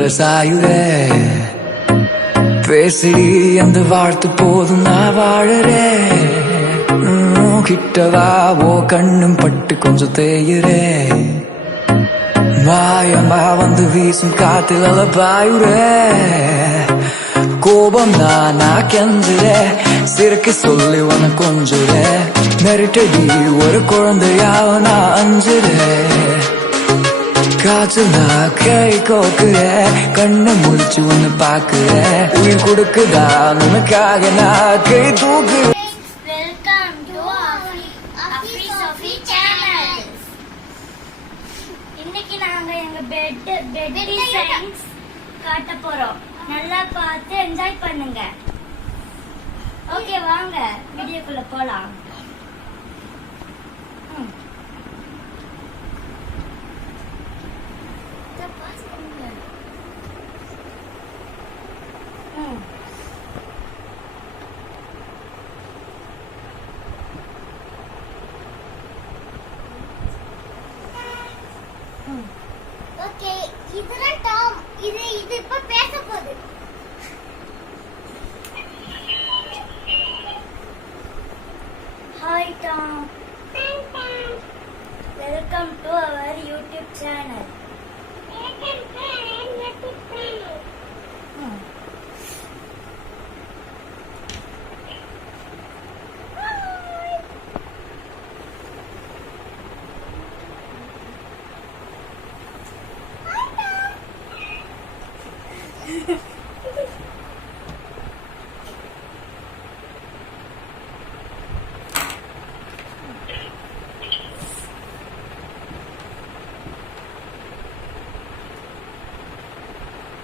வர சாயுரே பேசிடி அந்த வாழ்த்து போதும் நான் வாழறே கிட்டவா ஓ கண்ணும் பட்டு கொஞ்சம் தேயுரே மாயமா வந்து வீசும் காத்தில் அல்ல பாயுரே கோபம் நானா கெஞ்சுரே சிறுக்கு சொல்லி உன கொஞ்சுரே மிரட்டடி ஒரு குழந்தையாவ நான் அஞ்சுரே காற்று நான் கை கோக்குற கண்ணை முடிச்சு ஒன்னு பாக்குற உயிர் கொடுக்குதா உனக்காக நான் கை தூக்குறேன். இன்னைக்கு நாங்க எங்க பெட் டிசைன்ஸ் காட்ட போறோம். நல்லா பார்த்து என்ஜாய் பண்ணுங்க. ஓகே வாங்க வீடியோக்குள்ள போலாம். ஓகே இதுதான் டாம். இது இப்ப பேச போகுது. Hi Tom. Welcome to our YouTube channel.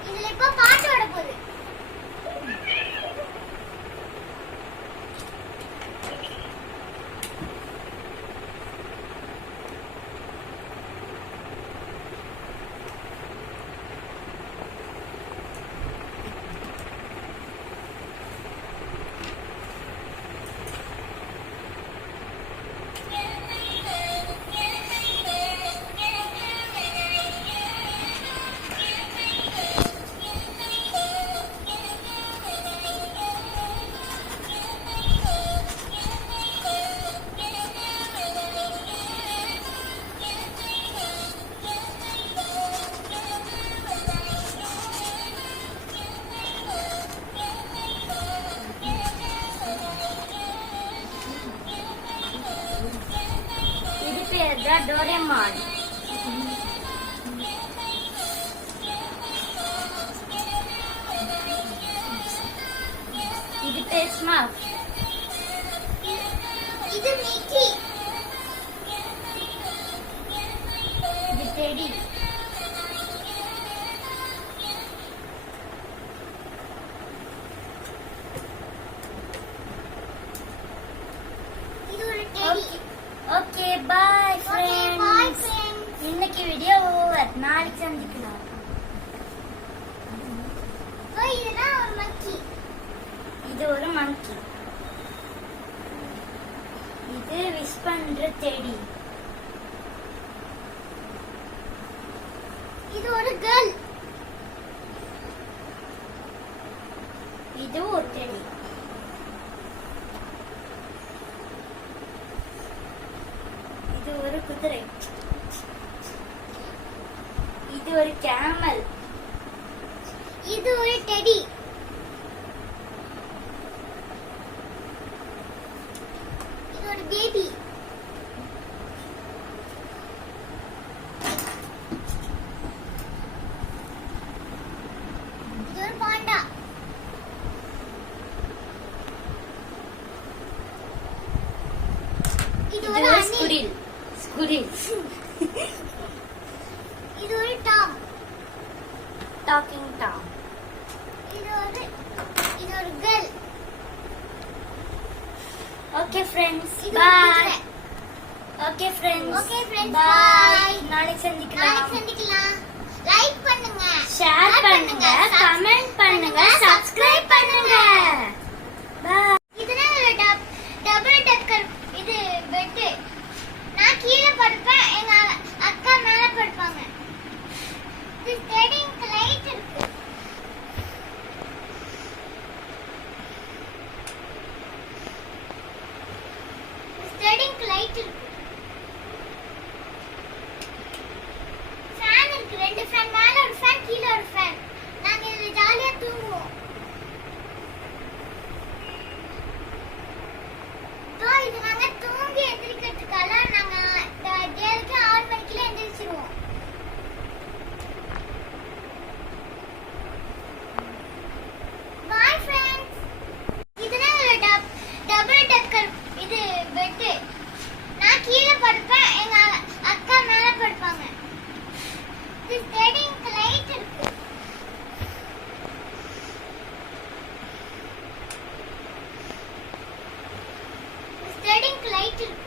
இதுல இப்ப பாட்டு வர போகுது. டோரேமான். இது பேர் ஸ்மார்ட். இது மிக்கி. இது டெடி. இது ஒரு teddy. Okay bye Okay, bye friends. friends. இன்னைக்கு வீடியோ ஓவர். நாளைக்கு சந்திக்கலாம். இதுதான் ஒரு மக்கி. இது ஒரு மங்கி. இது விஷ் பண்ற டெடி. இது ஒரு கேர்ள். இது ஒரு டெடி. இது ஒரு குதிரை. இது ஒரு கேமல். இது ஒரு டெடி. இது ஒரு பேபி. இது ஒரு பாண்டா. இது ஒரு அணில். ஸ்குரில். ஸ்குரில். இது ஒரு டாம். Docking Tom. இது ஒரு கேர்ள். ஓகே ஃப்ரெண்ட்ஸ் இது ஒரு பை. குதிரை. Okay friends Okay friends, bye. bye. நாளைக்கு சந்திக்கலாம். நாளைக்கு சந்திக்கலாம். லைக் பண்ணுங்க, ஷேர் பண்ணுங்க, கமெண்ட் பண்ணுங்க, சப்ஸ்கிரைப் பண்ணுங்க. பை. இதுதான் ஒரு டபுள் டக்கர். இது பெட். நான் கீழே படுப்பேன், எங்க அக்கா மேல படுப்பாங்க. இது ஸ்டேடிங் லைட் இருக்கு. லைட் இருக்கு